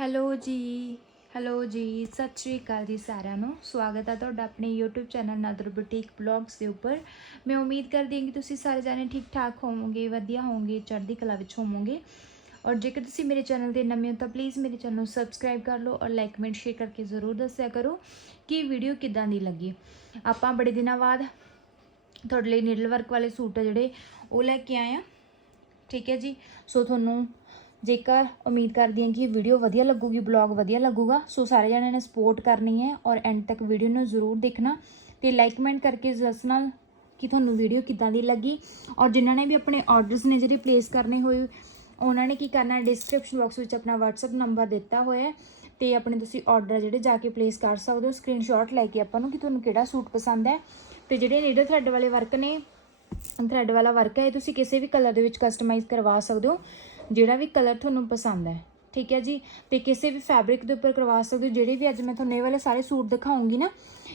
Hello ਜੀ hello ਜੀ, ਸਤਿ ਸ਼੍ਰੀ ਅਕਾਲ ਜੀ ਸਾਰਿਆਂ ਨੂੰ। ਸਵਾਗਤ ਹੈ ਤੁਹਾਡਾ ਆਪਣੇ YouTube ਚੈਨਲ ਨਦਰ ਬੁਟੀਕ ਬਲੌਗਸ ਦੇ ਉੱਪਰ। ਮੈਂ ਉਮੀਦ ਕਰਦੀ ਹਾਂ ਕਿ ਤੁਸੀਂ ਸਾਰੇ ਜਾਣੇ ਠੀਕ ਠਾਕ ਹੋਵੋਗੇ, ਵਧੀਆ ਹੋਵੋਗੇ, ਚੜ੍ਹਦੀ ਕਲਾ ਵਿੱਚ ਹੋਵੋਗੇ। ਔਰ ਜੇਕਰ ਤੁਸੀਂ ਮੇਰੇ ਚੈਨਲ ਤੇ ਨਵੇਂ ਹੋ ਤਾਂ ਪਲੀਜ਼ ਮੇਰੇ ਚੈਨਲ ਨੂੰ ਸਬਸਕ੍ਰਾਈਬ ਕਰ ਲਓ ਔਰ ਲਾਈਕ ਕਮੈਂਟ ਸ਼ੇਅਰ ਕਰਕੇ ਜ਼ਰੂਰ ਦੱਸਿਆ ਕਰੋ ਕਿ ਵੀਡੀਓ ਕਿੱਦਾਂ ਦੀ ਲੱਗੀ। ਆਪਾਂ ਬੜੇ ਦਿਨਾਂ ਬਾਅਦ ਤੁਹਾਡੇ ਲਈ ਨੀਡਲ ਵਰਕ ਵਾਲੇ ਸੂਟ ਆ ਜਿਹੜੇ, ਉਹ ਲੈ ਕੇ ਆਏ ਆ ਠੀਕ ਹੈ ਜੀ? ਸੋ ਤੁਹਾਨੂੰ ਜੇਕਰ ਉਮੀਦ ਕਰਦੀ ਹਾਂ ਕਿ ਇਹ ਵੀਡੀਓ ਵਧੀਆ ਲੱਗੂਗੀ ਬਲੌਗ ਵਧੀਆ ਲੱਗੂਗਾ, ਸੋ ਸਾਰੇ ਜਣਿਆਂ ਨੇ ਸਪੋਰਟ ਕਰਨੀ ਹੈ ਔਰ ਐਂਡ ਤੱਕ ਵੀਡੀਓ ਨੂੰ ਜ਼ਰੂਰ ਦੇਖਣਾ ਤੇ ਲਾਈਕ ਕਮੈਂਟ ਕਰਕੇ ਦੱਸਣਾ ਕਿ ਤੁਹਾਨੂੰ ਵੀਡੀਓ ਕਿੱਦਾਂ ਦੀ ਲੱਗੀ ਔਰ ਜਿਨ੍ਹਾਂ ਨੇ ਵੀ ਆਪਣੇ ਆਰਡਰਸ ਨੇ ਜਿਹੜੇ ਪਲੇਸ ਕਰਨੇ ਹੋਏ, ਉਹਨਾਂ ਨੇ ਕੀ ਕਰਨਾ ਡਿਸਕ੍ਰਿਪਸ਼ਨ ਬਾਕਸ ਵਿੱਚ ਆਪਣਾ WhatsApp ਨੰਬਰ ਦਿੱਤਾ ਹੋਇਆ ਹੈ ਤੇ ਆਪਣੇ ਤੁਸੀਂ ਆਰਡਰ ਜਿਹੜੇ ਜਾ ਕੇ ਪਲੇਸ ਕਰ ਸਕਦੇ ਹੋ ਸਕਰੀਨਸ਼ਾਟ ਲੈ ਕੇ ਆਪਾਂ ਨੂੰ ਕਿ ਤੁਹਾਨੂੰ ਕਿਹੜਾ ਸੂਟ ਪਸੰਦ ਹੈ ਤੇ ਜਿਹੜੇ ਨੀਡਲ ਥਰੈਡ ਵਾਲੇ ਵਰਕ ਨੇ ਥਰੈਡ ਵਾਲਾ ਵਰਕ ਹੈ, ਇਹ ਤੁਸੀਂ ਕਿਸੇ ਵੀ ਕਲਰ ਦੇ ਵਿੱਚ ਕਸਟਮਾਈਜ਼ ਕਰਵਾ ਸਕਦੇ ਹੋ ਜਿਹੜਾ ਵੀ ਕਲਰ ਤੁਹਾਨੂੰ ਪਸੰਦ ਹੈ, ਠੀਕ ਹੈ ਜੀ? ਤੇ ਕਿਸੇ ਵੀ ਫੈਬਰਿਕ ਦੇ ਉੱਪਰ ਕਰਵਾ ਸਕਦੇ ਹੋ, ਜਿਹੜੇ ਵੀ ਅੱਜ ਮੈਂ ਤੁਹਾਨੂੰ ਇਹ ਵਾਲੇ ਸਾਰੇ ਸੂਟ ਦਿਖਾਉਂਗੀ ਨਾ,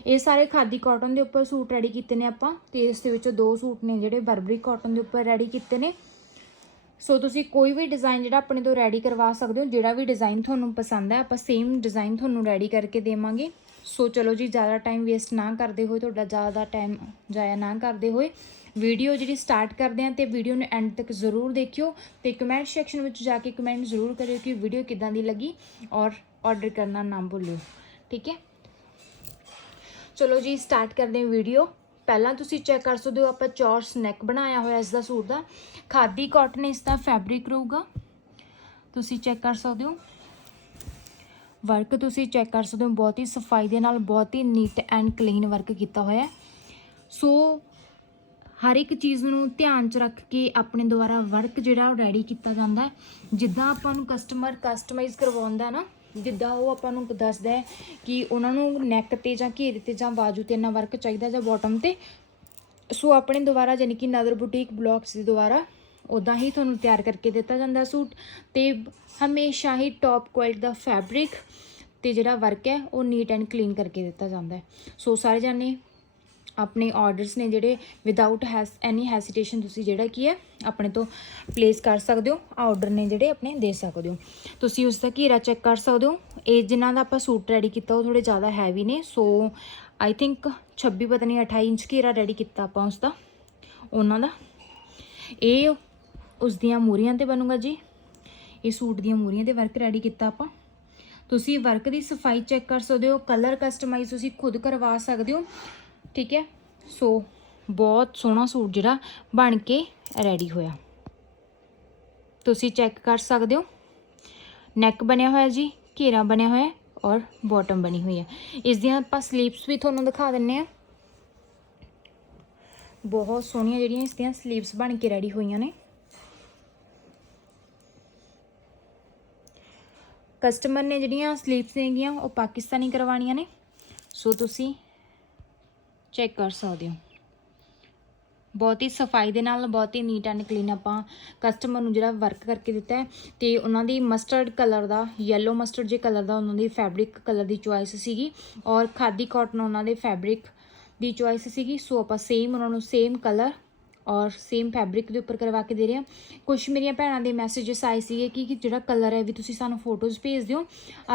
ਇਹ ਸਾਰੇ ਖਾਦੀ ਕਾਟਨ ਦੇ ਉੱਪਰ ਸੂਟ ਰੈਡੀ ਕੀਤੇ ਨੇ ਆਪਾਂ, ਤੇ ਇਸ ਦੇ ਵਿੱਚੋਂ ਦੋ ਸੂਟ ਨੇ ਜਿਹੜੇ ਬਰਬਰੀ ਕਾਟਨ ਦੇ ਉੱਪਰ ਰੈਡੀ ਕੀਤੇ ਨੇ। ਸੋ ਤੁਸੀਂ ਕੋਈ ਵੀ ਡਿਜ਼ਾਈਨ ਜਿਹੜਾ ਆਪਣੇ ਤੋਂ ਰੈਡੀ ਕਰਵਾ ਸਕਦੇ ਹੋ, ਜਿਹੜਾ ਵੀ ਡਿਜ਼ਾਈਨ ਤੁਹਾਨੂੰ ਪਸੰਦ ਹੈ, ਆਪਾਂ ਸੇਮ ਡਿਜ਼ਾਈਨ ਤੁਹਾਨੂੰ ਰੈਡੀ ਕਰਕੇ ਦੇਵਾਂਗੇ। ਸੋ ਚਲੋ ਜੀ, ਜ਼ਿਆਦਾ ਟਾਈਮ ਵੇਸਟ ਨਾ ਕਰਦੇ ਹੋਏ, ਤੁਹਾਡਾ ਜ਼ਿਆਦਾ ਟਾਈਮ ਜਾਇਆ ਨਾ ਕਰਦੇ ਹੋਏ ਵੀਡੀਓ ਜਿਹੜੀ ਸਟਾਰਟ ਕਰਦੇ ਹਾਂ ਤੇ ਵੀਡੀਓ ਨੂੰ ਐਂਡ ਤੱਕ ਜ਼ਰੂਰ ਦੇਖਿਓ ਤੇ ਕਮੈਂਟ ਸੈਕਸ਼ਨ ਵਿੱਚ ਜਾ ਕੇ ਕਮੈਂਟ ਜ਼ਰੂਰ ਕਰਿਓ ਕਿ ਵੀਡੀਓ ਕਿਦਾਂ ਦੀ ਲੱਗੀ ਔਰ ਆਰਡਰ ਕਰਨਾ ਨਾ ਭੁੱਲਿਓ, ਠੀਕ ਹੈ? ਚਲੋ ਜੀ ਸਟਾਰਟ ਕਰਦੇ ਹਾਂ ਵੀਡੀਓ ਪਹਿਲਾਂ ਤੁਸੀਂ ਚੈੱਕ ਕਰ ਸਕਦੇ ਹੋ, ਆਪਾਂ ਚੌਰਸ ਨੈਕ ਬਣਾਇਆ ਹੋਇਆ ਇਸ ਦਾ ਸੂਟ ਦਾ। ਖਾਦੀ ਕਾਟਨ ਇਸ ਦਾ ਫੈਬਰਿਕ ਰਹੂਗਾ। ਤੁਸੀਂ ਚੈੱਕ ਕਰ ਸਕਦੇ ਹੋ। ਵਰਕ ਤੁਸੀਂ ਚੈੱਕ ਕਰ ਸਕਦੇ ਹੋ, ਬਹੁਤ ਹੀ ਸਫ਼ਾਈ ਦੇ ਨਾਲ ਬਹੁਤ ਹੀ ਨੀਟ ਐਂਡ ਕਲੀਨ ਵਰਕ ਕੀਤਾ ਹੋਇਆ ਸੋ ਹਰ ਇੱਕ ਚੀਜ਼ ਨੂੰ ਧਿਆਨ 'ਚ ਰੱਖ ਕੇ ਆਪਣੇ ਦੁਆਰਾ ਵਰਕ ਜਿਹੜਾ ਉਹ ਰੈਡੀ ਕੀਤਾ ਜਾਂਦਾ ਜਿੱਦਾਂ ਆਪਾਂ ਨੂੰ ਕਸਟਮਰ ਕਸਟਮਾਈਜ਼ ਕਰਵਾਉਂਦਾ ਨਾ, ਜਿੱਦਾਂ ਉਹ ਆਪਾਂ ਨੂੰ ਦੱਸਦਾ ਕਿ ਉਹਨਾਂ ਨੂੰ ਨੈਕ ਤੇ ਜਾਂ ਘੇਰੇ ਤੇ ਜਾਂ ਬਾਜੂ ਤੇ ਇੰਨਾ ਵਰਕ ਚਾਹੀਦਾ ਜਾਂ ਬਾਟਮ ਤੇ। ਸੋ ਆਪਣੇ ਦੁਆਰਾ ਯਾਨੀ ਕਿ ਨਦਰ ਬੁਟੀਕ ਬਲੌਗਸ ਦੇ ਦੁਆਰਾ ਉਦਾਂ ਹੀ ਤੁਹਾਨੂੰ ਤਿਆਰ ਕਰਕੇ ਦਿੱਤਾ ਜਾਂਦਾ ਸੂਟ। ਤੇ ਹਮੇਸ਼ਾ ਹੀ ਟੌਪ ਕੁਆਲਿਟੀ ਦਾ ਫੈਬਰਿਕ ਤੇ ਜਿਹੜਾ ਵਰਕ ਹੈ, ਉਹ ਨੀਟ ਐਂਡ ਕਲੀਨ ਕਰਕੇ ਦਿੱਤਾ ਜਾਂਦਾ ਹੈ। ਸੋ ਸਾਰੇ ਜਾਨੇ ਆਪਣੇ ਆਰਡਰਸ ਨੇ ਜਿਹੜੇ ਵਿਦਆਊਟ ਹੈਸ ਐਨੀ ਹੈਸੀਟੇਸ਼ਨ ਤੁਸੀਂ ਜਿਹੜਾ ਕੀ ਹੈ, ਆਪਣੇ ਤੋਂ ਪਲੇਸ ਕਰ ਸਕਦੇ ਹੋ ਆਰਡਰ ਨੇ ਜਿਹੜੇ ਆਪਣੇ ਦੇ ਸਕਦੇ ਹੋ। ਤੁਸੀਂ ਉਸ ਦਾ ਘੇਰਾ ਚੈੱਕ ਕਰ ਸਕਦੇ ਹੋ। ਇਹ ਜਿਨ੍ਹਾਂ ਦਾ ਆਪਾਂ ਸੂਟ ਰੈਡੀ ਕੀਤਾ, ਉਹ ਥੋੜੇ ਜ਼ਿਆਦਾ ਹੈਵੀ ਨੇ। ਸੋ ਆਈ ਥਿੰਕ 26 ਪਤਾ ਨਹੀਂ 28 ਇੰਚ ਘੇਰਾ ਰੈਡੀ ਕੀਤਾ ਆਪਾਂ ਉਸ ਦਾ। ਉਹਨਾਂ ਦਾ। ਇਹ ਉਸ ਦੀਆਂ ਮੂਰੀਆਂ ਤੇ ਬਣੂਗਾ ਜੀ। ਇਹ ਸੂਟ ਦੀਆਂ ਮੂਰੀਆਂ ਤੇ ਵਰਕ ਰੈਡੀ ਕੀਤਾ ਆਪਾਂ। ਤੁਸੀਂ ਵਰਕ ਦੀ ਸਫ਼ਾਈ ਚੈੱਕ ਕਰ ਸਕਦੇ ਹੋ। ਕਲਰ ਕਸਟਮਾਈਜ਼ ਤੁਸੀਂ ਖੁਦ ਕਰਵਾ ਸਕਦੇ ਹੋ। ਠੀਕ ਹੈ? ਸੋ ਬਹੁਤ ਸੋਹਣਾ ਸੂਟ ਜਿਹੜਾ ਬਣ ਕੇ ਰੈਡੀ ਹੋਇਆ। ਤੁਸੀਂ ਚੈੱਕ ਕਰ ਸਕਦੇ ਹੋ। ਨੈਕ ਬਣਿਆ ਹੋਇਆ ਜੀ, ਘੇਰਾ ਬਣਿਆ ਹੋਇਆ ਔਰ ਬਾਟਮ ਬਣੀ ਹੋਈ ਹੈ। ਇਸ ਦੀਆਂ ਆਪਾਂ ਸਲੀਵਸ ਵੀ ਤੁਹਾਨੂੰ ਦਿਖਾ ਦਿੰਨੇ ਆ ਬਹੁਤ ਸੋਹਣੀਆਂ ਜਿਹੜੀਆਂ ਇਸ ਦੀਆਂ ਸਲੀਵਸ ਬਣ ਕੇ ਰੈਡੀ ਹੋਈਆਂ ਨੇ। ਕਸਟਮਰ ਨੇ ਜਿਹੜੀਆਂ ਸਲੀਵਸ ਹੈਗੀਆਂ ਉਹ ਪਾਕਿਸਤਾਨੀ ਕਰਵਾਉਣੀਆਂ ਨੇ। ਸੋ ਤੁਸੀਂ ਚੈੱਕ ਕਰ ਸਕਦੇ ਹੋ। ਬਹੁਤ ਹੀ ਸਫ਼ਾਈ ਦੇ ਨਾਲ, ਬਹੁਤ ਹੀ ਨੀਟ ਐਂਡ ਕਲੀਨ ਆਪਾਂ ਕਸਟਮਰ ਨੂੰ ਜਿਹੜਾ ਵਰਕ ਕਰਕੇ ਦਿੱਤਾ ਹੈ। ਤੇ ਉਹਨਾਂ ਦੀ ਮਸਟਰਡ ਕਲਰ ਦਾ ਯੈਲੋ ਮਸਟਰਡ ਜੇ ਕਲਰ ਦਾ, ਉਹਨਾਂ ਦੀ ਫੈਬਰਿਕ ਕਲਰ ਦੀ ਚੁਆਇਸ ਸੀਗੀ। ਔਰ ਖਾਦੀ ਕਾਟਨ ਉਹਨਾਂ ਦੇ ਫੈਬਰਿਕ ਦੀ ਚੁਆਇਸ ਸੀਗੀ। ਸੋ ਆਪਾਂ ਸੇਮ ਉਹਨਾਂ ਨੂੰ ਸੇਮ ਕਲਰ ਔਰ ਸੇਮ ਫੈਬਰਿਕ ਦੇ ਉੱਪਰ ਕਰਵਾ ਕੇ ਦੇ ਰਹੇ ਹਾਂ। ਕੁਝ ਮੇਰੀਆਂ ਭੈਣਾਂ ਦੇ ਮੈਸੇजेस ਆਏ ਸੀਗੇ ਕਿ ਕਿ ਜਿਹੜਾ ਕਲਰ ਹੈ ਵੀ ਤੁਸੀਂ ਸਾਨੂੰ ਫੋਟੋਜ਼ ਭੇਜ ਦਿਓ।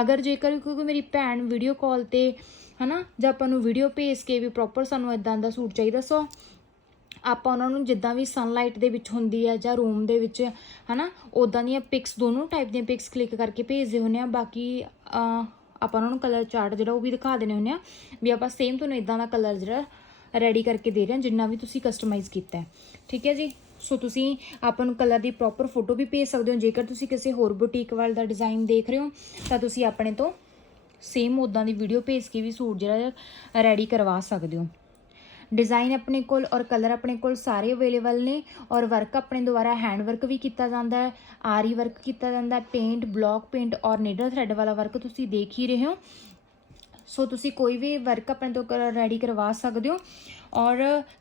ਅਗਰ ਜੇਕਰ ਕੋਈ ਮੇਰੀ ਭੈਣ ਵੀਡੀਓ ਕਾਲ ਤੇ, ਹਨਾ, ਜਾਂ ਆਪਾਂ ਨੂੰ ਵੀਡੀਓ ਭੇਜ ਕੇ ਵੀ ਪ੍ਰੋਪਰ ਸਾਨੂੰ ਇਦਾਂ ਦਾ ਸੂਟ ਚਾਹੀਦਾ, ਸੋ ਆਪਾਂ ਉਹਨਾਂ ਨੂੰ ਜਿੱਦਾਂ ਵੀ ਸਨਲਾਈਟ ਦੇ ਵਿੱਚ ਹੁੰਦੀ ਹੈ ਜਾਂ ਰੂਮ ਦੇ ਵਿੱਚ, ਹਨਾ ਉਦਾਂ ਦੀਆਂ ਪਿਕਸ ਦੋਨੋਂ ਟਾਈਪ ਦੀਆਂ ਪਿਕਸ ਕਲਿੱਕ ਕਰਕੇ ਭੇਜਦੇ ਹੁੰਨੇ ਆ ਬਾਕੀ ਆਪਾਂ ਉਹਨਾਂ ਨੂੰ ਕਲਰ ਚਾਰਟ ਜਿਹੜਾ ਉਹ ਵੀ ਦਿਖਾ ਦੇਣੇ ਹੁੰਨੇ ਆ ਵੀ ਆਪਾਂ ਸੇਮ ਤੁਹਾਨੂੰ ਇਦਾਂ ਦਾ ਕਲਰ ਜਿਹੜਾ ਰੈਡੀ ਕਰਕੇ ਦੇ ਰਹੇ ਹਾਂ, ਜਿੰਨਾ ਵੀ ਤੁਸੀਂ ਕਸਟਮਾਈਜ਼ ਕੀਤਾ ਹੈ। ਠੀਕ ਹੈ ਜੀ? ਸੋ ਤੁਸੀਂ ਆਪਾਂ ਨੂੰ ਕਲਰ ਦੀ ਪ੍ਰੋਪਰ ਫੋਟੋ ਵੀ ਭੇਜ ਸਕਦੇ ਹੋ। ਜੇਕਰ ਤੁਸੀਂ ਕਿਸੇ ਹੋਰ ਬੁਟੀਕ ਵਾਲ ਦਾ ਡਿਜ਼ਾਈਨ ਦੇਖ ਰਹੇ ਹੋ, ਤਾਂ ਤੁਸੀਂ ਆਪਣੇ ਤੋਂ ਸੇਮ ਉਦਾਂ ਦੀ ਵੀਡੀਓ ਭੇਜ ਕੇ ਵੀ ਸੂਟ ਜਿਹੜਾ ਰੈਡੀ ਕਰਵਾ ਸਕਦੇ ਹੋ। ਡਿਜ਼ਾਈਨ ਆਪਣੇ ਕੋਲ ਔਰ ਕਲਰ ਆਪਣੇ ਕੋਲ ਸਾਰੇ ਅਵੇਲੇਬਲ ਨੇ ਔਰ ਵਰਕ ਆਪਣੇ ਦੁਆਰਾ ਹੈਂਡ ਵਰਕ ਵੀ ਕੀਤਾ ਜਾਂਦਾ ਹੈ, ਆਰੀ ਵਰਕ ਕੀਤਾ ਜਾਂਦਾ ਹੈ ਪੇਂਟ ਬਲੌਕ ਪੇਂਟ ਔਰ ਨੀਡਲ ਥ੍ਰੈਡ ਵਾਲਾ ਵਰਕ ਤੁਸੀਂ ਦੇਖ ਹੀ ਰਹੇ ਹੋ। ਸੋ ਤੁਸੀਂ ਕੋਈ ਵੀ ਵਰਕ ਆਪਣੇ ਤੋਂ ਰੈਡੀ ਕਰਵਾ ਸਕਦੇ ਹੋ ਔਰ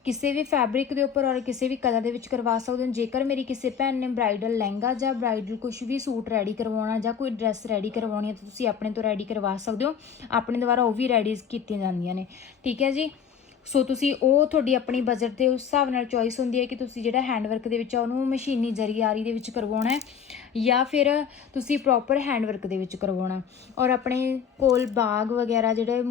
ਕਿਸੇ ਵੀ ਫੈਬਰਿਕ ਦੇ ਉੱਪਰ ਔਰ ਕਿਸੇ ਵੀ ਕਲਰ ਦੇ ਵਿੱਚ ਕਰਵਾ ਸਕਦੇ ਹੋ। ਜੇਕਰ ਮੇਰੀ ਕਿਸੇ ਭੈਣ ਨੇ ਬ੍ਰਾਈਡਲ ਲਹਿੰਗਾ ਜਾਂ ਬ੍ਰਾਈਡਲ ਕੁਝ ਵੀ ਸੂਟ ਰੈਡੀ ਕਰਵਾਉਣਾ ਜਾਂ ਕੋਈ ਡਰੈਸ ਰੈਡੀ ਕਰਵਾਉਣੀ ਹੈ ਤਾਂ ਤੁਸੀਂ ਆਪਣੇ ਤੋਂ ਰੈਡੀ ਕਰਵਾ ਸਕਦੇ ਹੋ। ਆਪਣੇ ਦੁਆਰਾ ਉਹ ਵੀ ਰੈਡੀ ਕੀਤੀਆਂ ਜਾਂਦੀਆਂ ਨੇ। ਠੀਕ ਹੈ ਜੀ? ਸੋ ਤੁਸੀਂ ਉਹ ਤੁਹਾਡੀ ਆਪਣੀ ਬਜਟ ਦੇ ਉਸ ਹਿਸਾਬ ਨਾਲ ਚੋਇਸ ਹੁੰਦੀ ਹੈ ਕਿ ਤੁਸੀਂ ਜਿਹੜਾ ਹੈਂਡਵਰਕ ਦੇ ਵਿੱਚ ਆ, ਉਹਨੂੰ ਮਸ਼ੀਨੀ ਜ਼ਰੀਆਰੀ ਦੇ ਵਿੱਚ ਕਰਵਾਉਣਾ ਹੈ ਜਾਂ ਫਿਰ ਤੁਸੀਂ ਪ੍ਰੋਪਰ ਹੈਂਡਵਰਕ ਦੇ ਵਿੱਚ ਕਰਵਾਉਣਾ ਔਰ ਆਪਣੇ ਕੋਲ ਬਾਗ ਵਗੈਰਾ ਜਿਹੜੇ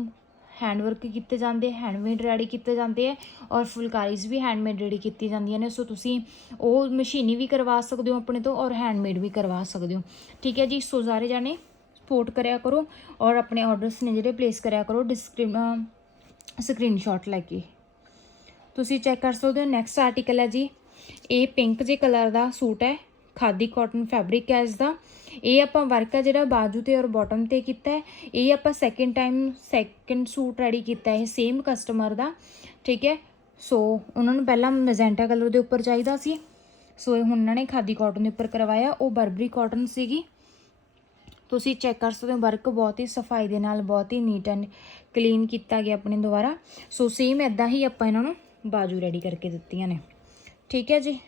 ਹੈਂਡਵਰਕ ਕੀਤੇ ਜਾਂਦੇ ਹੈਂਡਮੇਡ ਰੈਡੀ ਕੀਤੇ ਜਾਂਦੇ ਆ ਔਰ ਫੁਲਕਾਰੀਜ਼ ਵੀ ਹੈਂਡਮੇਡ ਰੈਡੀ ਕੀਤੀ ਜਾਂਦੀਆਂ ਨੇ ਸੋ ਤੁਸੀਂ ਉਹ ਮਸ਼ੀਨੀ ਵੀ ਕਰਵਾ ਸਕਦੇ ਹੋ ਆਪਣੇ ਤੋਂ ਔਰ ਹੈਂਡਮੇਡ ਵੀ ਕਰਵਾ ਸਕਦੇ ਹੋ। ਠੀਕ ਹੈ ਜੀ? ਸੋ ਸਾਰੇ ਜਾਣੇ ਸਪੋਰਟ ਕਰਿਆ ਕਰੋ ਔਰ ਆਪਣੇ ਆਰਡਰਸ ਨੇ ਜਿਹੜੇ ਪਲੇਸ ਕਰਿਆ ਕਰੋ ਡਿਸਕ੍ਰਿਪ ਸਕਰੀਨਸ਼ਾਟ ਲੈ ਕੇ। ਤੁਸੀਂ ਚੈੱਕ ਕਰ ਸਕਦੇ ਹੋ ਨੈਕਸਟ ਆਰਟੀਕਲ ਹੈ ਜੀ। ਇਹ ਪਿੰਕ ਜੇ ਕਲਰ ਦਾ ਸੂਟ ਹੈ, ਖਾਦੀ ਕਾਟਨ ਫੈਬਰਿਕ ਹੈ ਇਸ ਦਾ ਇਹ ਆਪਾਂ ਵਰਕ ਹੈ ਜਿਹੜਾ ਬਾਜੂ ਤੇ ਔਰ ਬਾਟਮ ਤੇ ਕੀਤਾ ਹੈ। ਇਹ ਆਪਾਂ second time second suit ready ਕੀਤਾ ਹੈ ਸੇਮ ਕਸਟਮਰ ਦਾ। ਠੀਕ ਹੈ? ਸੋ ਉਹਨਾਂ ਨੂੰ ਪਹਿਲਾਂ ਮੈਜੈਂਟਾ ਕਲਰ ਦੇ ਉੱਪਰ ਚਾਹੀਦਾ ਸੀ। ਸੋ ਇਹ ਹੁਣ ਉਹਨਾਂ ਨੇ ਖਾਦੀ ਕਾਟਨ ਦੇ ਉੱਪਰ ਕਰਵਾਇਆ। ਉਹ ਬਰਬਰੀ ਕਾਟਨ ਸੀਗੀ। ਤੁਸੀਂ ਚੈੱਕ ਕਰ ਸਕਦੇ ਹੋ ਵਰਕ ਬਹੁਤ ਹੀ ਸਫ਼ਾਈ ਦੇ ਨਾਲ, ਬਹੁਤ ਹੀ ਨੀਟ ਐਂਡ ਕਲੀਨ ਕੀਤਾ ਗਿਆ ਆਪਣੇ ਦੁਆਰਾ ਸੋ ਸੇਮ ਇਦਾਂ ਹੀ ਆਪਾਂ ਇਹਨਾਂ ਨੂੰ ਬਾਜੂ ਰੈਡੀ ਕਰਕੇ ਦਿੱਤੀਆਂ ਨੇ। ਠੀਕ ਹੈ ਜੀ?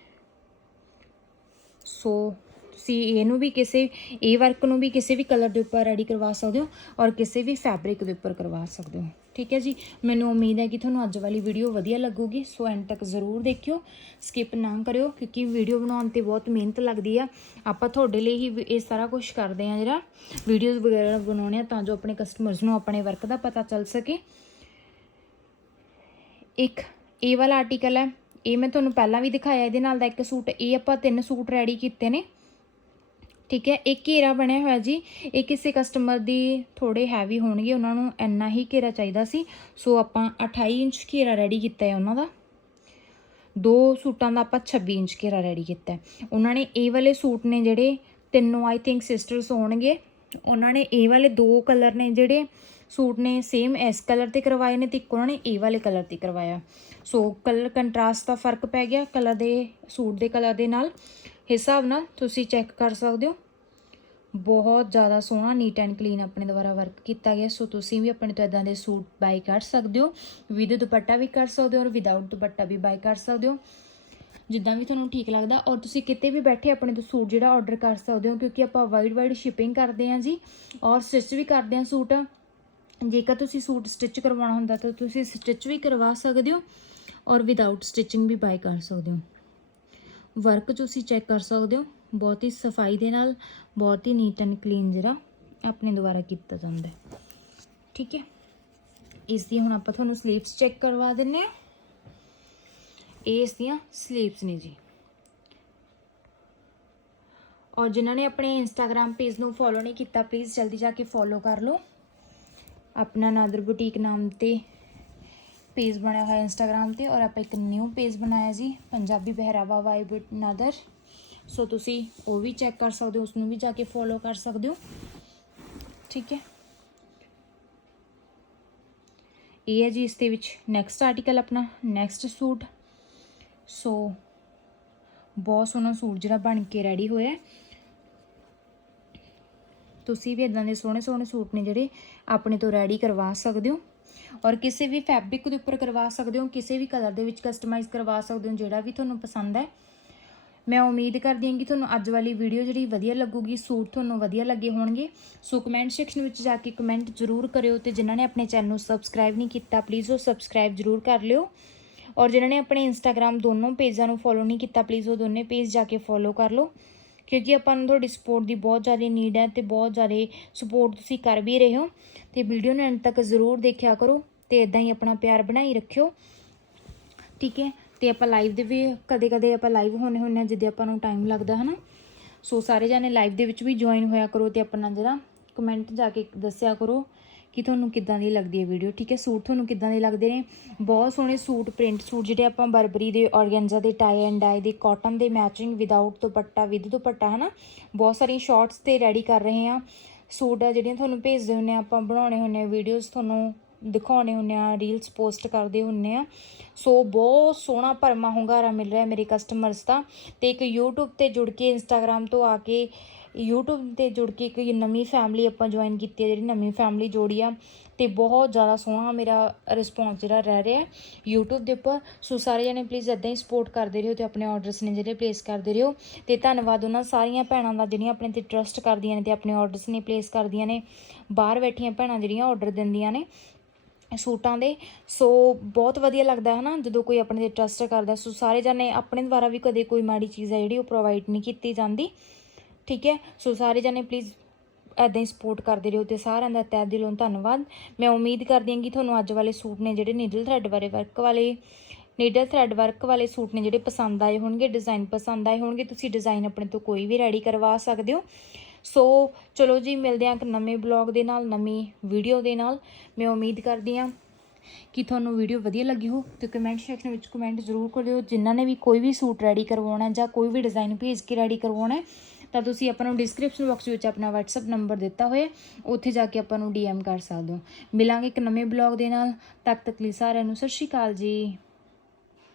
ਸੋ ਤੁਸੀਂ ਇਹਨੂੰ ਵੀ ਕਿਸੇ, ਇਹ ਵਰਕ ਨੂੰ ਵੀ ਕਿਸੇ ਵੀ ਕਲਰ ਦੇ ਉੱਪਰ ਰੈਡੀ ਕਰਵਾ ਸਕਦੇ ਹੋ ਔਰ ਕਿਸੇ ਵੀ ਫੈਬਰਿਕ ਦੇ ਉੱਪਰ ਕਰਵਾ ਸਕਦੇ ਹੋ। ਠੀਕ ਹੈ ਜੀ? ਮੈਨੂੰ ਉਮੀਦ ਹੈ ਕਿ ਤੁਹਾਨੂੰ ਅੱਜ ਵਾਲੀ ਵੀਡੀਓ ਵਧੀਆ ਲੱਗੂਗੀ ਸੋ ਐਂਡ ਤੱਕ ਜ਼ਰੂਰ ਦੇਖਿਓ। ਸਕਿਪ ਨਾ ਕਰਿਓ, ਕਿਉਂਕਿ ਵੀਡੀਓ ਬਣਾਉਣ ਤੇ ਬਹੁਤ ਮਿਹਨਤ ਲੱਗਦੀ ਆ। ਆਪਾਂ ਤੁਹਾਡੇ ਲਈ ਹੀ ਇਹ ਸਾਰਾ ਕੁਝ ਕਰਦੇ ਆ ਜਿਹੜਾ ਵੀਡੀਓਜ਼ ਵਗੈਰਾ ਬਣਾਉਣੇ ਆ, ਤਾਂ ਜੋ ਆਪਣੇ ਕਸਟਮਰਸ ਨੂੰ ਆਪਣੇ ਵਰਕ ਦਾ ਪਤਾ ਚੱਲ ਸਕੇ। ਇੱਕ, ਇਹ ਵਾਲਾ ਆਰਟੀਕਲ ਹੈ। ਇਹ ਮੈਂ ਤੁਹਾਨੂੰ ਪਹਿਲਾਂ ਵੀ ਦਿਖਾਇਆ, ਇਹਦੇ ਨਾਲ ਦਾ ਇੱਕ ਸੂਟ, ਇਹ ਆਪਾਂ ਤਿੰਨ ਸੂਟ ਰੈਡੀ ਕੀਤੇ ਨੇ। ਠੀਕ ਹੈ ਇੱਕ ਘੇਰਾ ਬਣਿਆ ਹੋਇਆ ਜੀ। ਇਹ ਕਿਸੇ ਕਸਟਮਰ ਦੀ ਥੋੜੇ ਹੈਵੀ ਹੋਣਗੇ, ਉਹਨਾਂ ਨੂੰ ਇੰਨਾ ਹੀ ਘੇਰਾ ਚਾਹੀਦਾ ਸੀ। ਸੋ ਆਪਾਂ 28 ਇੰਚ ਘੇਰਾ ਰੈਡੀ ਕੀਤਾ ਹੈ ਉਹਨਾਂ ਦਾ। ਦੋ ਸੂਟਾਂ ਦਾ ਆਪਾਂ 26 ਇੰਚ ਘੇਰਾ ਰੈਡੀ ਕੀਤਾ ਹੈ। ਉਹਨਾਂ ਨੇ ਇਹ ਵਾਲੇ ਸੂਟ ਨੇ ਜਿਹੜੇ ਤਿੰਨੋਂ ਆਈ ਥਿੰਕ ਸਿਸਟਰਸ ਹੋਣਗੇ। ਉਹਨਾਂ ਨੇ ਇਹ ਵਾਲੇ ਦੋ ਕਲਰ ਨੇ ਜਿਹੜੇ ਸੂਟ ਨੇ ਸੇਮ ਇਸ ਕਲਰ ਤੇ ਕਰਵਾਏ ਨੇ ਤੇ ਇੱਕ ਉਹਨਾਂ ਨੇ ਇਹ ਵਾਲੇ ਕਲਰ ਤੇ ਕਰਵਾਇਆ। ਸੋ ਕਲਰ ਕੰਟਰਾਸਟ ਦਾ ਫ਼ਰਕ ਪੈ ਗਿਆ ਕਲਰ ਦੇ, ਸੂਟ ਦੇ ਕਲਰ ਦੇ ਨਾਲ। ਹਿਸਾਬ ਨਾਲ ਤੁਸੀਂ ਚੈੱਕ ਕਰ ਸਕਦੇ ਹੋ। ਬਹੁਤ ਜ਼ਿਆਦਾ ਸੋਹਣਾ ਨੀਟ ਐਂਡ ਕਲੀਨ ਆਪਣੇ ਦੁਆਰਾ ਵਰਕ ਕੀਤਾ ਗਿਆ। ਸੋ ਤੁਸੀਂ ਵੀ ਆਪਣੇ ਤੋਂ ਇਦਾਂ ਦੇ ਸੂਟ ਬਾਈ ਕਰ ਸਕਦੇ ਹੋ। ਵਿਦ ਦੁਪੱਟਾ ਵੀ ਕਰ ਸਕਦੇ ਹੋ ਔਰ ਵਿਦਆਊਟ ਦੁਪੱਟਾ ਵੀ ਬਾਈ ਕਰ ਸਕਦੇ ਹੋ। ਜਿੱਦਾਂ ਵੀ ਤੁਹਾਨੂੰ ਠੀਕ ਲੱਗਦਾ ਔਰ ਤੁਸੀਂ ਕਿਤੇ ਵੀ ਬੈਠੇ ਆਪਣੇ ਤੋਂ ਸੂਟ ਜਿਹੜਾ ਆਰਡਰ ਕਰ ਸਕਦੇ ਹੋ, ਕਿਉਂਕਿ ਆਪਾਂ ਵਾਈਡ ਵਾਈਡ ਸ਼ਿਪਿੰਗ ਕਰਦੇ ਹਾਂ ਜੀ ਔਰ ਸਟਿਚ ਵੀ ਕਰਦੇ ਹਾਂ ਸੂਟ। ਜੇਕਰ ਤੁਸੀਂ ਸੂਟ ਸਟਿਚ ਕਰਵਾਉਣਾ ਹੁੰਦਾ ਤਾਂ ਤੁਸੀਂ ਸਟਿਚ ਵੀ ਕਰਵਾ ਸਕਦੇ ਹੋ ਔਰ ਵਿਦਆਊਟ ਸਟਿਚਿੰਗ ਵੀ ਬਾਈ ਕਰ ਸਕਦੇ ਹੋ। ਵਰਕ ਤੁਸੀਂ ਚੈੱਕ ਕਰ ਸਕਦੇ ਹੋ। ਬਹੁਤ ਹੀ ਸਫ਼ਾਈ ਦੇ ਨਾਲ, ਬਹੁਤ ਹੀ ਨੀਟ ਐਂਡ ਕਲੀਨ ਜਿਹੜਾ ਆਪਣੇ ਦੁਆਰਾ ਕੀਤਾ ਜਾਂਦਾ ਹੈ। ਠੀਕ ਹੈ। ਇਸ ਦੀ ਹੁਣ ਆਪਾਂ ਤੁਹਾਨੂੰ ਸਲੀਵਸ ਚੈੱਕ ਕਰਵਾ ਦਿੰਨੇ ਆ ਇਹ ਇਸ ਦੀਆਂ ਸਲੀਵਸ ਨੇ ਜੀ। ਔਰ ਜਿਨ੍ਹਾਂ ਨੇ ਆਪਣੇ ਇੰਸਟਾਗ੍ਰam ਪੇਜ ਨੂੰ ਫੋਲੋ ਨਹੀਂ ਕੀਤਾ ਪਲੀਜ਼ ਜਲਦੀ ਜਾ ਕੇ ਫੋਲੋ ਕਰ ਲਓ। ਆਪਣਾ ਨਾਦਰ ਬੁਟੀਕ ਨਾਮ ਤੇ ਪੇਜ ਬਣਿਆ ਹੋਇਆ ਇੰਸਟਾਗ੍ਰam ਤੇ ਔਰ ਆਪਾਂ ਇੱਕ ਨਿਊ ਪੇਜ ਬਣਾਇਆ ਜੀ, ਪੰਜਾਬੀ ਪਹਿਰਾਵਾ ਵਾਈਬ ਨਦਰ ਸੋ ਤੁਸੀਂ ਉਹ ਵੀ ਚੈੱਕ ਕਰ ਸਕਦੇ ਹੋ ਉਸ ਨੂੰ ਵੀ ਜਾ ਕੇ ਫੋਲੋ ਕਰ ਸਕਦੇ ਹੋ। ਠੀਕ ਹੈ। ਇਹ ਹੈ ਜੀ ਇਸ ਦੇ ਵਿੱਚ ਨੈਕਸਟ ਆਰਟੀਕਲ ਆਪਣਾ ਨੈਕਸਟ ਸੂਟ ਸੋ ਬਹੁਤ ਸੋਹਣਾ ਸੂਟ ਜਿਹੜਾ ਬਣ ਕੇ ਰੈਡੀ ਹੋਇਆ। ਤੁਸੀਂ ਵੀ ਇਦਾਂ ਦੇ ਸੋਹਣੇ ਸੋਹਣੇ ਸੂਟ ਨੇ ਜਿਹੜੇ ਆਪਣੇ ਤੋਂ ਰੈਡੀ ਕਰਵਾ ਸਕਦੇ ਹੋ। ਔਰ ਕਿਸੇ ਵੀ ਫੈਬਰਿਕ ਦੇ ਉੱਪਰ ਕਰਵਾ ਸਕਦੇ ਹੋ, ਕਿਸੇ ਵੀ ਕਲਰ ਦੇ ਵਿੱਚ ਕਸਟਮਾਈਜ਼ ਕਰਵਾ ਸਕਦੇ ਹੋ, ਜਿਹੜਾ ਵੀ ਤੁਹਾਨੂੰ ਪਸੰਦ ਹੈ। ਮੈਂ ਉਮੀਦ ਕਰਦੀ ਹਾਂ ਕਿ ਤੁਹਾਨੂੰ ਅੱਜ ਵਾਲੀ ਵੀਡੀਓ ਜਿਹੜੀ ਵਧੀਆ ਲੱਗੂਗੀ, ਸੂਟ ਤੁਹਾਨੂੰ ਵਧੀਆ ਲੱਗੇ ਹੋਣਗੇ। ਸੋ ਕਮੈਂਟ ਸੈਕਸ਼ਨ ਵਿੱਚ ਜਾ ਕੇ ਕਮੈਂਟ ਜ਼ਰੂਰ ਕਰਿਓ ਤੇ ਜਿਨ੍ਹਾਂ ਨੇ ਆਪਣੇ ਚੈਨਲ ਨੂੰ ਸਬਸਕ੍ਰਾਈਬ ਨਹੀਂ ਕੀਤਾ ਪਲੀਜ਼ ਉਹ ਸਬਸਕ੍ਰਾਈਬ ਜ਼ਰੂਰ ਕਰ ਲਿਓ। ਔਰ ਜਿਨ੍ਹਾਂ ਨੇ ਆਪਣੇ ਇੰਸਟਾਗ੍ਰam ਦੋਨੋਂ ਪੇਜਾਂ ਨੂੰ ਫੋਲੋ ਨਹੀਂ ਕੀਤਾ ਪਲੀਜ਼ ਉਹ ਦੋਨੇ ਪੇਜ ਜਾ ਕੇ ਫੋਲੋ ਕਰ ਲਓ। ਕਿਉਂਕਿ ਆਪਾਂ ਨੂੰ ਤੁਹਾਡੀ ਸਪੋਰਟ ਦੀ ਬਹੁਤ ਜ਼ਿਆਦਾ ਨੀਡ ਹੈ ਤੇ ਬਹੁਤ ਜ਼ਿਆਦਾ ਸਪੋਰਟ ਤੁਸੀਂ ਕਰ ਵੀ ਰਹੇ ਹੋ, ਤੇ ਵੀਡੀਓ ਨੂੰ ਐਂਡ ਤੱਕ ਜ਼ਰੂਰ ਦੇਖਿਆ ਕਰੋ ਤੇ ਇਦਾਂ ਹੀ ਆਪਣਾ ਪਿਆਰ ਬਣਾਈ ਰੱਖਿਓ। ਠੀਕ ਹੈ? ਤੇ ਆਪਾਂ ਲਾਈਵ ਦੇ ਵੀ ਕਦੇ ਕਦੇ ਆਪਾਂ ਲਾਈਵ ਹੋਣੇ ਹੁੰਨੇ ਆ ਜਿੱਦੇ ਆਪਾਂ ਨੂੰ ਟਾਈਮ ਲੱਗਦਾ, ਹਨਾ? ਸੋ ਸਾਰੇ ਜਾਨੇ ਲਾਈਵ ਦੇ ਵਿੱਚ ਵੀ ਜੁਆਇਨ ਹੋਇਆ ਕਰੋ ਤੇ ਆਪਣਾ ਜਿਹੜਾ ਕਮੈਂਟ ਜਾ ਕੇ ਦੱਸਿਆ ਕਰੋ। ਕਿ ਤੁਹਾਨੂੰ ਕਿੱਦਾਂ ਦੀ ਲੱਗਦੀ ਹੈ ਵੀਡੀਓ ਠੀਕ ਹੈ, ਸੂਟ ਤੁਹਾਨੂੰ ਕਿੱਦਾਂ ਦੇ ਲੱਗਦੇ ਨੇ? ਬਹੁਤ ਸੋਹਣੇ ਸੂਟ ਪ੍ਰਿੰਟ ਸੂਟ ਜਿਹੜੇ ਆਪਾਂ ਬਰਬਰੀ ਦੇ, ਔਰਗੈਂਜ਼ਾ ਦੇ ਟਾਈ ਐਂਡ ਡਾਈ ਦੇ ਕਾਟਨ ਦੇ matching without dupatta with dupatta, ਹਨਾ? ਬਹੁਤ ਸਾਰੀਆਂ ਸ਼ਾਰਟਸ ਤੇ ਰੈਡੀ ਕਰ ਰਹੇ ਆ ਸੂਟ ਆ ਜਿਹੜੀਆਂ ਤੁਹਾਨੂੰ ਭੇਜਦੇ ਹੁੰਨੇ ਆ, ਆਪਾਂ ਬਣਾਉਣੇ ਹੁੰਨੇ ਆ ਵੀਡੀਓਜ਼ ਤੁਹਾਨੂੰ ਦਿਖਾਉਣੇ ਹੁੰਨੇ ਆ ਰੀਲਸ ਪੋਸਟ ਕਰਦੇ ਹੁੰਨੇ ਆ। ਸੋ ਬਹੁਤ ਸੋਹਣਾ ਭਰਮਾ ਹੁੰਗਾਰਾ ਮਿਲ ਰਿਹਾ ਮੇਰੇ ਕਸਟਮਰਸ ਦਾ ਤੇ ਇੱਕ YouTube ਤੇ ਜੁੜ ਕੇ Instagram ਤੋਂ ਆ ਕੇ YouTube ਤੇ ਜੁੜ ਕੇ ਇੱਕ ਨਵੀਂ ਫੈਮਿਲੀ ਆਪਾਂ ਜੁਆਇਨ ਕੀਤੀ ਹੈ, ਜਿਹੜੀ ਨਵੀਂ ਫੈਮਿਲੀ ਜੋੜੀ ਆ ਤੇ ਬਹੁਤ ਜ਼ਿਆਦਾ ਸੋਹਣਾ ਮੇਰਾ ਰਿਸਪੌਂਸ ਜਿਹੜਾ ਰਹਿ ਰਿਹਾ YouTube ਦੇ ਉੱਪਰ। ਸੋ ਸਾਰੇ ਜਣੇ ਪਲੀਜ਼ ਇਦਾਂ ਹੀ ਸਪੋਰਟ ਕਰਦੇ ਰਹੋ ਤੇ ਆਪਣੇ ਆਰਡਰਸ ਨੇ ਜਿਹੜੇ ਪਲੇਸ ਕਰਦੇ ਰਹੋ ਤੇ ਧੰਨਵਾਦ ਉਹਨਾਂ ਸਾਰੀਆਂ ਭੈਣਾਂ ਦਾ ਜਿਹੜੀਆਂ ਆਪਣੇ ਤੇ ਟਰਸਟ ਕਰਦੀਆਂ ਨੇ ਤੇ ਆਪਣੇ ਆਰਡਰਸ ਨੇ ਪਲੇਸ ਕਰਦੀਆਂ ਨੇ, ਬਾਹਰ ਬੈਠੀਆਂ ਭੈਣਾਂ ਜਿਹੜੀਆਂ ਆਰਡਰ ਦਿੰਦੀਆਂ ਨੇ ਸੂਟਾਂ ਦੇ। ਸੋ ਬਹੁਤ ਵਧੀਆ ਲੱਗਦਾ ਹੈ ਨਾ ਜਦੋਂ ਕੋਈ ਆਪਣੇ ਤੇ ਟਰਸਟ ਕਰਦਾ। ਸੋ ਸਾਰੇ ਜਾਣੇ ਆਪਣੇ ਦੁਆਰਾ ਵੀ ਕਦੇ ਕੋਈ ਮਾੜੀ ਚੀਜ਼ ਹੈ ਜਿਹੜੀ ਉਹ ਪ੍ਰੋਵਾਈਡ ਨਹੀਂ ਕੀਤੀ ਜਾਂਦੀ। ਠੀਕ ਹੈ? ਸੋ ਸਾਰੇ ਜਾਣੇ ਪਲੀਜ਼ ਐਦਾਂ ਹੀ ਸਪੋਰਟ ਕਰਦੇ ਰਹੋ ਤੇ ਸਾਰਿਆਂ ਦਾ ਤਹਿ ਦਿਲੋਂ ਧੰਨਵਾਦ। ਮੈਂ ਉਮੀਦ ਕਰਦੀ ਹਾਂ ਕਿ ਤੁਹਾਨੂੰ ਅੱਜ ਵਾਲੇ ਸੂਟ ਨੇ ਜਿਹੜੇ ਨੀਡਲ ਥ੍ਰੈਡ ਬਾਰੇ ਵਰਕ ਵਾਲੇ ਨੀਡਲ ਥ੍ਰੈਡ ਵਰਕ ਵਾਲੇ ਸੂਟ ਨੇ ਜਿਹੜੇ ਪਸੰਦ ਆਏ ਹੋਣਗੇ ਡਿਜ਼ਾਈਨ ਪਸੰਦ ਆਏ ਹੋਣਗੇ, ਤੁਸੀਂ ਡਿਜ਼ਾਈਨ ਆਪਣੇ ਤੋਂ ਕੋਈ ਵੀ ਰੈਡੀ ਕਰਵਾ ਸਕਦੇ ਹੋ। ਸੋ ਚਲੋ ਜੀ, ਮਿਲਦੇ ਹਾਂ ਇੱਕ ਨਵੇਂ ਬਲੌਗ ਦੇ ਨਾਲ, ਨਵੀਂ ਵੀਡੀਓ ਦੇ ਨਾਲ। ਮੈਂ ਉਮੀਦ ਕਰਦੀ ਹਾਂ ਕਿ ਤੁਹਾਨੂੰ ਵੀਡੀਓ ਵਧੀਆ ਲੱਗੀ ਹੋ ਤੇ ਕਮੈਂਟ ਸੈਕਸ਼ਨ ਵਿੱਚ ਕਮੈਂਟ ਜ਼ਰੂਰ ਕਰਿਓ। ਜਿਨ੍ਹਾਂ ਨੇ ਵੀ ਕੋਈ ਵੀ ਸੂਟ ਰੈਡੀ ਕਰਵਾਉਣਾ ਜਾਂ ਕੋਈ ਵੀ ਡਿਜ਼ਾਈਨ ਭੇਜ ਕੇ ਰੈਡੀ ਕਰਵਾਉਣਾ ਹੈ ਤਾਂ ਤੁਸੀਂ ਆਪਾਂ ਨੂੰ ਡਿਸਕ੍ਰਿਪਸ਼ਨ ਬਾਕਸ ਵਿੱਚ ਆਪਣਾ WhatsApp ਨੰਬਰ ਦਿੱਤਾ ਹੋਇਆ ਉੱਥੇ ਜਾ ਕੇ ਆਪਾਂ ਨੂੰ DM ਕਰ ਸਕਦੇ ਹੋ। ਮਿਲਾਂਗੇ ਇੱਕ ਨਵੇਂ ਬਲੌਗ ਦੇ ਨਾਲ। ਤਦ ਤੱਕ ਲਈ ਸਾਰਿਆਂ ਨੂੰ ਸਤਿ ਸ਼੍ਰੀ ਅਕਾਲ ਜੀ।